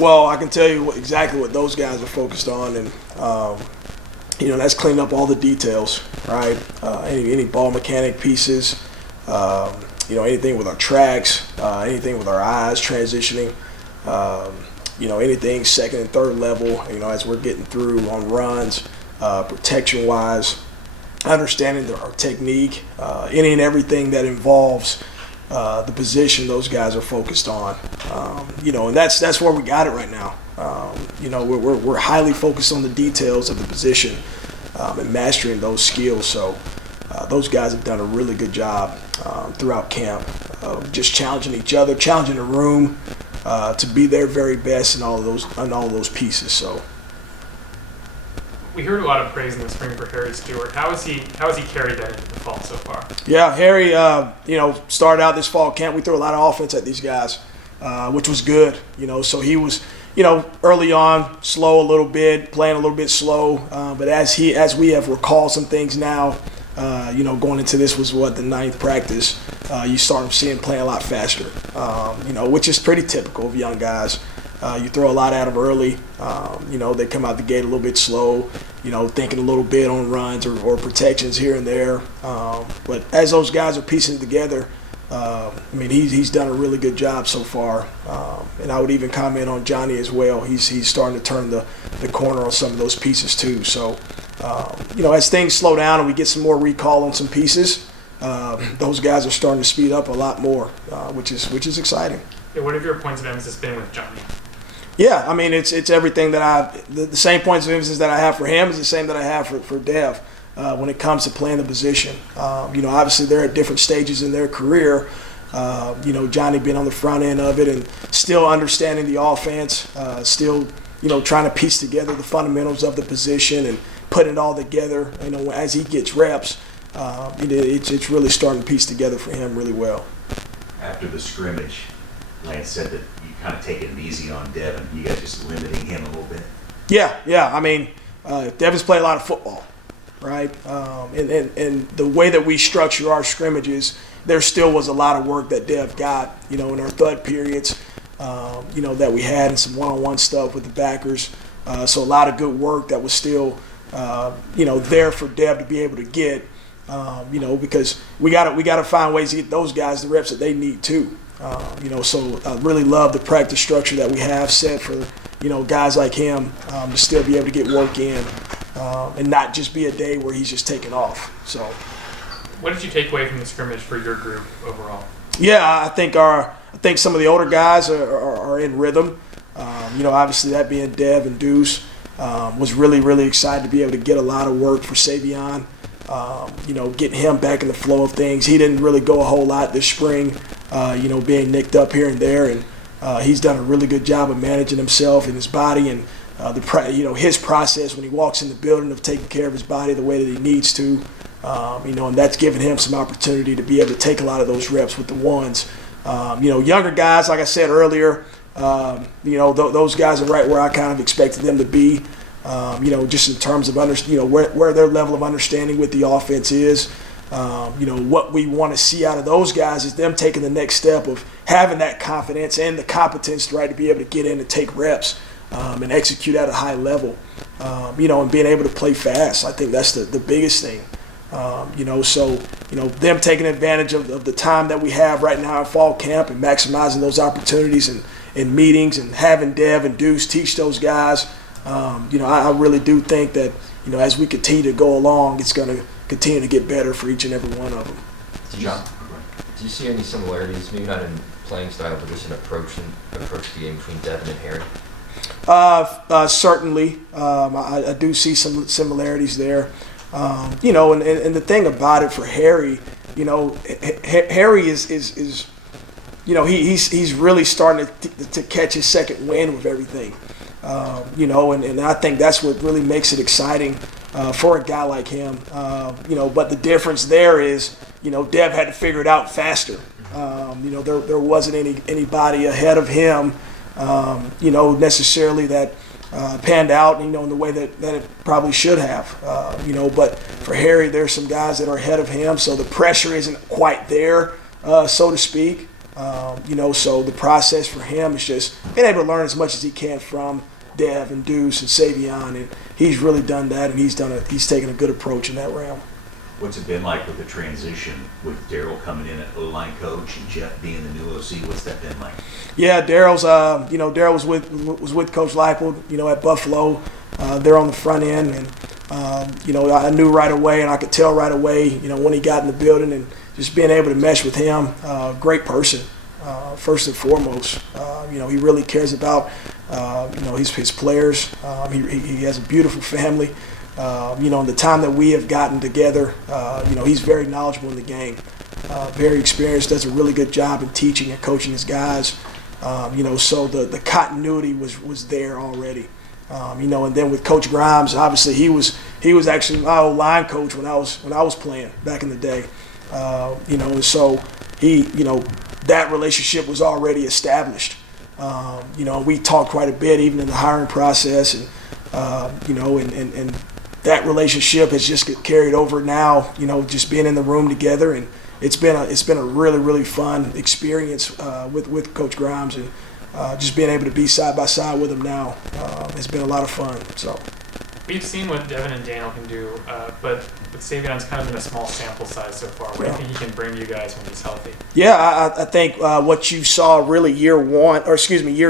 Well, I can tell you exactly what those guys are focused on, and that's cleaning up all the details, right? Any ball mechanic pieces, anything with our tracks, anything with our eyes transitioning, anything second and third level, as we're getting through on runs, protection-wise, understanding our technique, any and everything that involves the position those guys are focused on, and that's where we got it right now. We're highly focused on the details of the position and mastering those skills. So those guys have done a really good job throughout camp of just challenging each other, challenging the room to be their very best in all of those pieces. So. We heard a lot of praise in the spring for Harry Stewart. How has he carried that into the fall so far? Yeah, Harry, started out this fall camp. We threw a lot of offense at these guys, which was good. So he was, early on slow a little bit, playing a little bit slow. But as we have recalled some things now, going into this was the 9th practice. You start seeing playing a lot faster, which is pretty typical of young guys. You throw a lot at them early. They come out the gate a little bit slow, thinking a little bit on runs or protections here and there. But as those guys are piecing it together, he's done a really good job so far. And I would even comment on Johnny as well. He's starting to turn the corner on some of those pieces too. So, as things slow down and we get some more recall on some pieces, those guys are starting to speed up a lot more, which is exciting. Yeah, what have your points of emphasis been with Johnny? Yeah, it's everything that the same points of emphasis that I have for him is the same that I have for Dev when it comes to playing the position. Obviously they're at different stages in their career. Johnny being on the front end of it and still understanding the offense, still trying to piece together the fundamentals of the position and putting it all together. As he gets reps, it's really starting to piece together for him really well. After the scrimmage, Lance said that you kind of taking it easy on Devin. You guys just limiting him a little bit. Yeah. Devin's played a lot of football, right? And the way that we structure our scrimmages, there still was a lot of work that Dev got, in our thud periods, that we had and some one-on-one stuff with the backers. So a lot of good work that was still, there for Dev to be able to get, because we gotta find ways to get those guys the reps that they need too. So I really love the practice structure that we have set for, guys like him to still be able to get work in and not just be a day where he's just taking off. So, what did you take away from the scrimmage for your group overall? Yeah, I think some of the older guys are in rhythm. Obviously that being Dev and Deuce was really, really excited to be able to get a lot of work for Savion. Getting him back in the flow of things. He didn't really go a whole lot this spring, being nicked up here and there, and he's done a really good job of managing himself and his body and his process when he walks in the building of taking care of his body the way that he needs to, and that's given him some opportunity to be able to take a lot of those reps with the ones. Younger guys, like I said earlier, those guys are right where I kind of expected them to be. Just in terms of where their level of understanding with the offense is. What we want to see out of those guys is them taking the next step of having that confidence and the competence to be able to get in and take reps and execute at a high level, and being able to play fast. I think that's the biggest thing. Them taking advantage of the time that we have right now in fall camp and maximizing those opportunities and meetings and having Dev and Deuce teach those guys. I really do think that, as we continue to go along, it's going to continue to get better for each and every one of them. John, do you see any similarities, maybe not in playing style, but just an approach to the game between Devin and Harry? Certainly. I do see some similarities there. And the thing about it for Harry, Harry is he's really starting to catch his second wind with everything. And I think that's what really makes it exciting for a guy like him. But the difference there is, Dev had to figure it out faster. There wasn't anybody ahead of him, necessarily that panned out, in the way that it probably should have. But for Harry, there's some guys that are ahead of him, so the pressure isn't quite there, so to speak. So the process for him is just being able to learn as much as he can from Dev and Deuce and Savion, and he's really done that, and he's taken a good approach in that realm. What's it been like with the transition with Daryl coming in at O-line coach and Jeff being the new OC? What's that been like? Yeah, Daryl was with Coach Leipold, at Buffalo. They're on the front end, and I knew right away, and I could tell right away, when he got in the building, and just being able to mesh with him. Great person, first and foremost. He really cares about his players. He has a beautiful family. In the time that we have gotten together, he's very knowledgeable in the game, very experienced, does a really good job in teaching and coaching his guys. So the continuity was there already. And then with Coach Grimes, obviously he was actually my old line coach when I was playing back in the day. And so that relationship was already established. We talked quite a bit even in the hiring process, and and that relationship has just carried over now. Just being in the room together, and it's been a really, really fun experience with Coach Grimes, and just being able to be side by side with him now has been a lot of fun. So we've seen what Devin and Daniel can do, but with Savion's kind of been a small sample size so far. What do you think he can bring you guys when he's healthy? Yeah, I think what you saw really year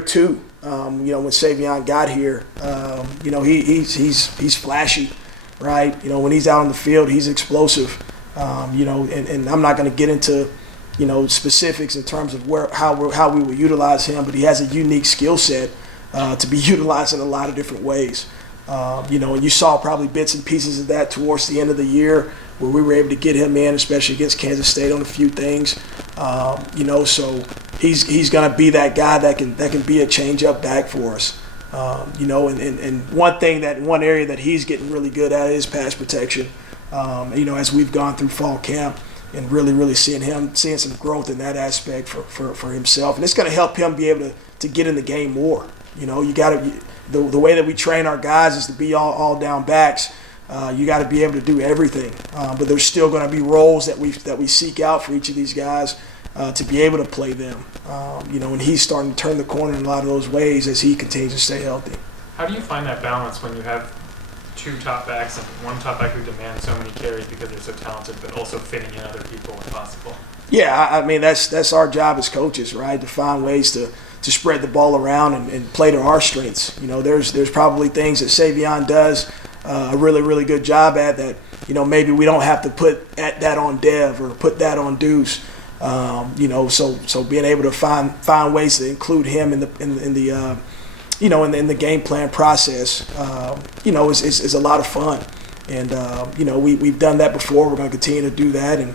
two. When Savion got here, he's flashy, right? When he's out on the field, he's explosive. And I'm not going to get into, specifics in terms of how we will utilize him, but he has a unique skill set to be utilized in a lot of different ways. And you saw probably bits and pieces of that towards the end of the year where we were able to get him in, especially against Kansas State on a few things. So he's going to be that guy that can be a change-up back for us. And one area that he's getting really good at is pass protection. As we've gone through fall camp and really seeing some growth in that aspect for himself, and it's going to help him be able to get in the game more. You got to. The way that we train our guys is to be all down backs. You got to be able to do everything, but there's still going to be roles that we seek out for each of these guys to be able to play them. And he's starting to turn the corner in a lot of those ways as he continues to stay healthy. How do you find that balance when you have two top backs and one top back who demands so many carries because they're so talented, but also fitting in other people when possible? Yeah, I mean that's our job as coaches, right? To find ways to spread the ball around and play to our strengths. There's probably things that Savion does a really good job at that maybe we don't have to put that on Dev or put that on Deuce. So being able to find ways to include him in the game plan process, is a lot of fun. And we've done that before. We're going to continue to do that and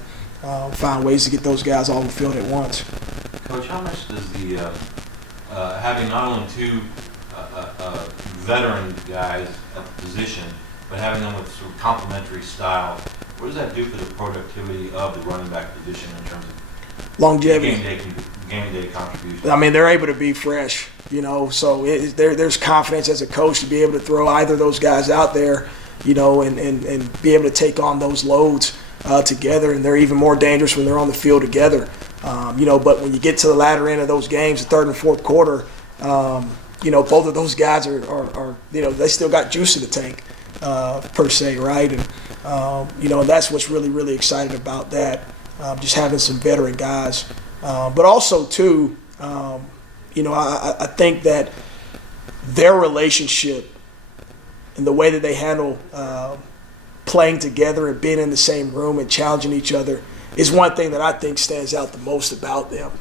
find ways to get those guys all on the field at once. Coach, how much does the having not only two veteran guys at the position, but having them with sort of complementary style, what does that do for the productivity of the running back position in terms of longevity, game day contribution? I mean, they're able to be fresh, so there's confidence as a coach to be able to throw either of those guys out there, and be able to take on those loads together, and they're even more dangerous when they're on the field together. But when you get to the latter end of those games, the third and fourth quarter, both of those guys are they still got juice in the tank, per se, right? And and that's what's really exciting about that, just having some veteran guys. But also too, I think that their relationship and the way that they handle playing together and being in the same room and challenging each other is one thing that I think stands out the most about them.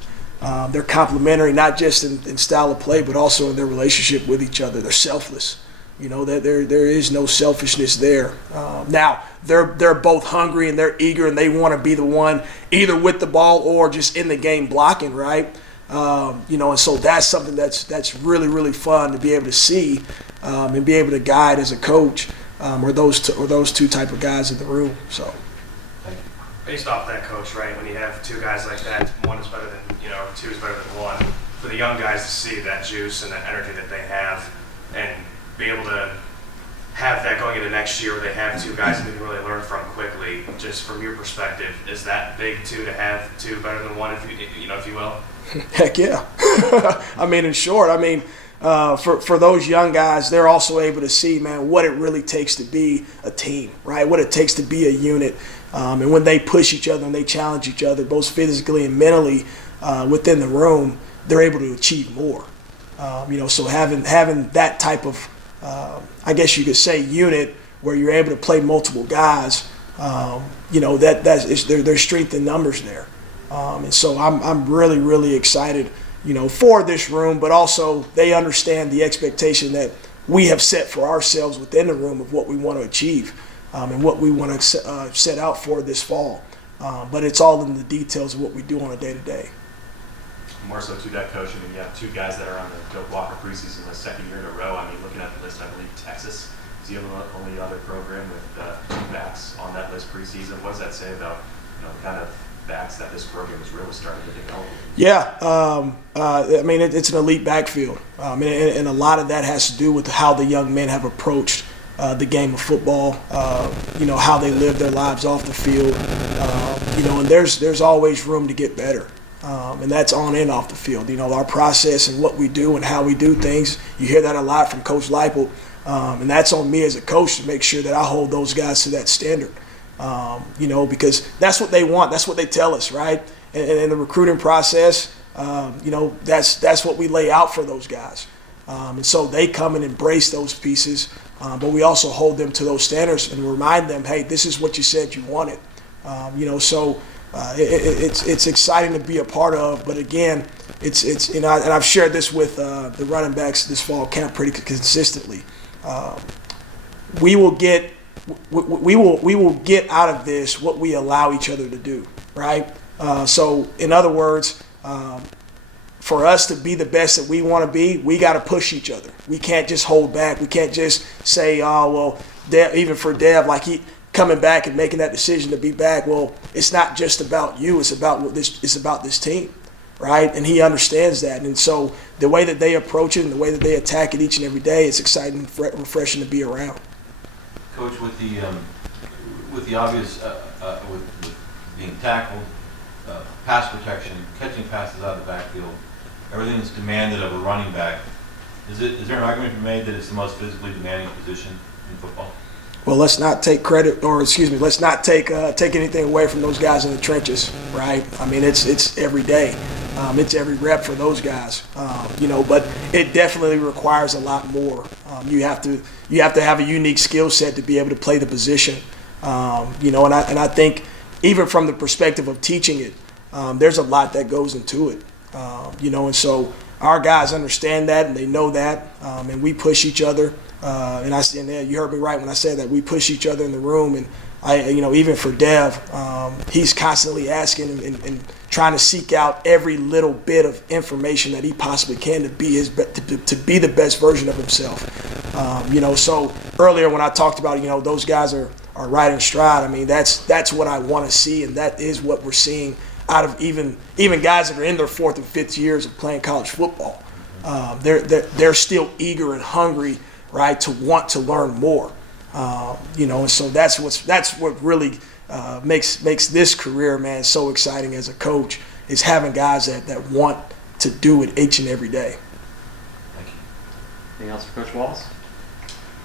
They're complementary, not just in style of play, but also in their relationship with each other. They're selfless. There is no selfishness there. Now, they're both hungry and they're eager and they want to be the one either with the ball or just in the game blocking, right? And so that's something that's really fun to be able to see and be able to guide as a coach, or those two type of guys in the room. So. Based off that, Coach, right, when you have two guys like that, one is better than, two is better than one, for the young guys to see that juice and that energy that they have and be able to have that going into next year where they have two guys that they can really learn from quickly, just from your perspective, is that big too, to have two better than one, if you will? Heck yeah. I mean, in short, I mean, for those young guys, they're also able to see, man, what it really takes to be a team, right? What it takes to be a unit. And when they push each other and they challenge each other, both physically and mentally within the room, they're able to achieve more. So having that type of, I guess you could say, unit where you're able to play multiple guys, there's strength in numbers there. And so I'm really, really excited, for this room, but also they understand the expectation that we have set for ourselves within the room of what we want to achieve and what we want to set out for this fall. But it's all in the details of what we do on a day-to-day. More so to that coach, I mean, you have two guys that are on the Doak Walker preseason list second year in a row. I mean, looking at the list, I believe Texas is the only other program with two backs on that list preseason. What does that say about, the kind of backs that this program is really starting to develop? Yeah, I mean, it's an elite backfield, and a lot of that has to do with how the young men have approached the game of football, how they live their lives off the field, and there's always room to get better. And that's on and off the field. Our process and what we do and how we do things, you hear that a lot from Coach Leipold, and that's on me as a coach to make sure that I hold those guys to that standard. Because that's what they want. That's what they tell us, right? And in the recruiting process, that's what we lay out for those guys. And so they come and embrace those pieces, but we also hold them to those standards and remind them, hey, this is what you said you wanted. It's exciting to be a part of, but again, it's and I've shared this with the running backs this fall camp pretty consistently. We will get out of this what we allow each other to do, right? So in other words, for us to be the best that we want to be, we got to push each other. We can't just hold back. We can't just say, oh well, even for Dev, like he coming back and making that decision to be back. Well, it's not just about you. It's about this team, right? And he understands that. And so the way that they approach it and the way that they attack it each and every day, it's exciting and refreshing to be around. Coach, with the obvious, with being tackled, pass protection, catching passes out of the backfield, everything that's demanded of a running back, is there an argument to be made that it's the most physically demanding position in football? Well, let's not take let's not take anything away from those guys in the trenches, right? I mean, it's every day. It's every rep for those guys, but it definitely requires a lot more. You have to have a unique skill set to be able to play the position, and I think even from the perspective of teaching it, there's a lot that goes into it, and so our guys understand that and they know that, and we push each other. And you heard me right when I said that we push each other in the room. And even for Dev, he's constantly asking and trying to seek out every little bit of information that he possibly can to be the best version of himself. So earlier when I talked about those guys are right in stride. I mean that's what I want to see, and that is what we're seeing out of even guys that are in their fourth and fifth years of playing college football. They're still eager and hungry, right, to want to learn more, and so that's what really makes this career, man, so exciting as a coach, is having guys that want to do it each and every day. Thank you. Anything else for Coach Wallace?